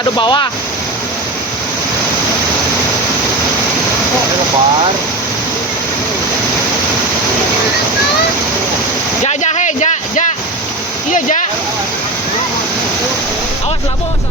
gado bawah. Lebar. Ja, ja. Iya, ja. Awas lah, bos.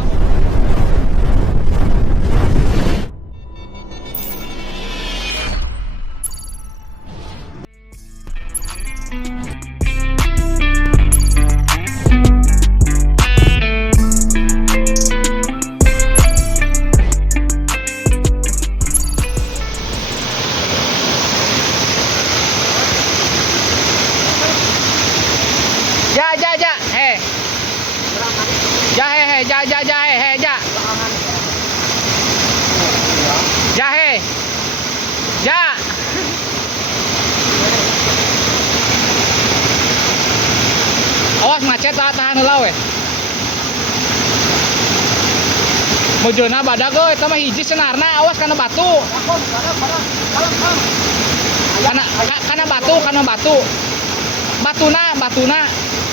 Ja. Heh. Ja, heh. Ja. Ja, heh. Ja. Awas macet tahan heula we. Mojona badag euy, eta mah hiji senarna, awas kana batu. Kana batu. Batuna.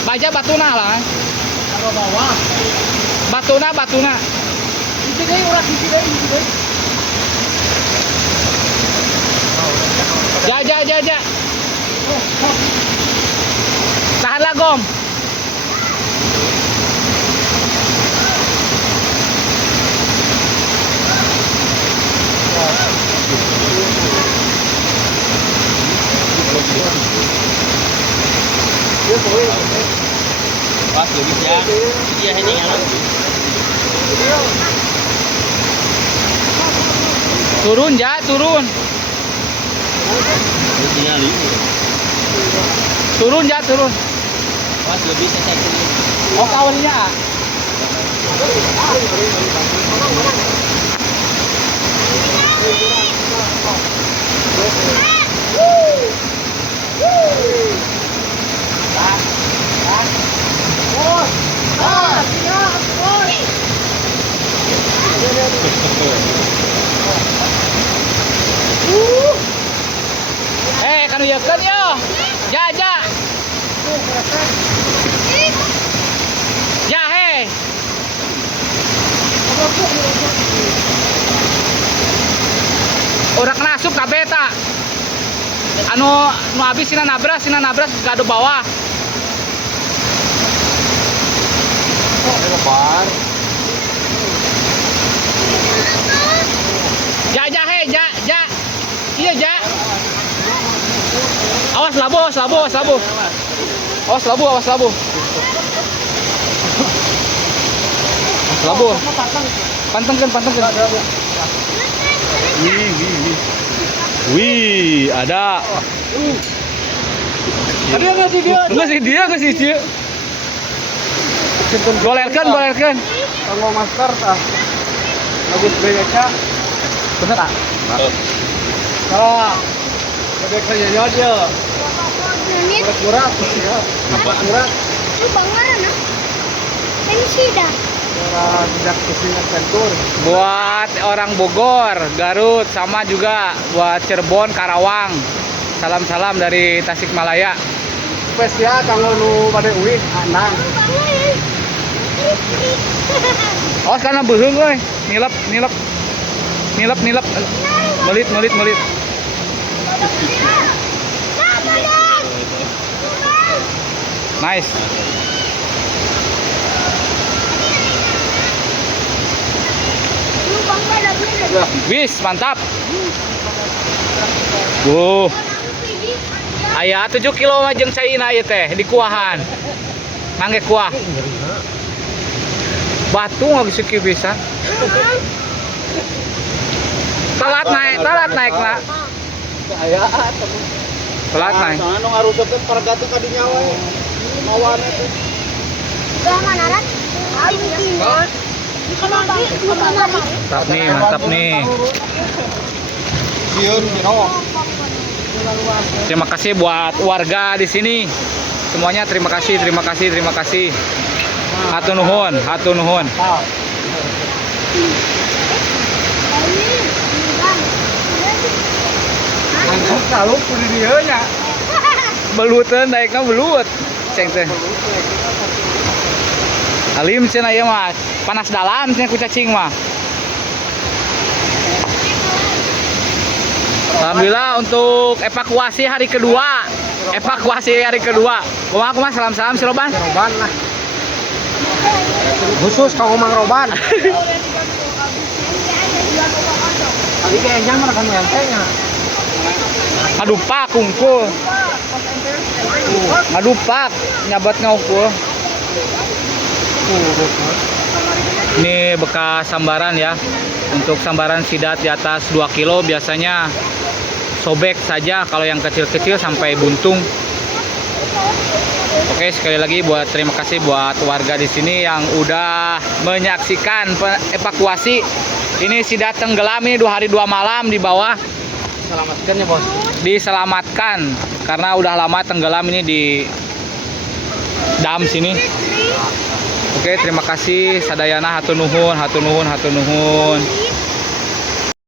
Baja batuna lah. Kalau bawah. Batuna. Hiji deui urang hiji deui. Ja. Tahan lah, Gom. Pas lebih ya. Iya ini yang Turun. Turun. Pas lebih saya. Oh, kawannya. Kanu yakeun yo. Ja. Ja, heh. Orang nasup kabeh eta. Anu abis sina nabras gado bawah. Lebar. Ja. Iya, ja. Awas labu. Labu. Pantengkeun. Wih, ada. Ada ngasih dia. Ngasih dia. Golerkeun. Kalau masker tah. Bagus beca. Bener ah? Kalau bebek kayaknya aja. Murah. Murah. Itu bangaran ah. Pensida. Tidak kesini sentur. Buat orang Bogor, Garut, sama juga buat Cirebon, Karawang. Salam dari Tasikmalaya. Spesial kalau nu pada uih anang. Awas karena beheung euy. Nilep. Melit. Nice. Wis, mantap. Aya 7 kilo mah jeung caina ieu teh di kuahan. Mangge kuah. Batu geus kieu bisa. Telat naik nak. Aya Telat naik. soalnya nu ngarusep teh parga teh ka dinya we. Mawan teh. Manaran? Mantap nih. Sieun biro. Terima kasih buat warga di sini. Semuanya terima kasih. Hatur nuhun. Kalau kudu dieu nya. Beluteun daekna belut. Ceng teh. Alim cenah ieu mah. panas dalam sini ku cacing mah. Alhamdulillah untuk evakuasi hari kedua. Evakuasi hari kedua. Kumaha kumaha salam-salam si Roban. Roban lah. Khusus kau Mang Roban. Tadi kayaknya mana kan entenya. Ngadupak kungkul. Ngadupak nyabat ngaukul. Ini bekas sambaran ya. Untuk sambaran sidat di atas 2 kilo biasanya sobek saja, kalau yang kecil-kecil sampai buntung. Oke, sekali lagi terima kasih buat warga di sini yang udah menyaksikan evakuasi. Ini sidat tenggelam ini 2 hari 2 malam di bawah. Selamatkan ya bos. Diselamatkan karena udah lama tenggelam ini di dam sini. Oke, terima kasih sadayana hatur nuhun, hatur nuhun, hatur nuhun.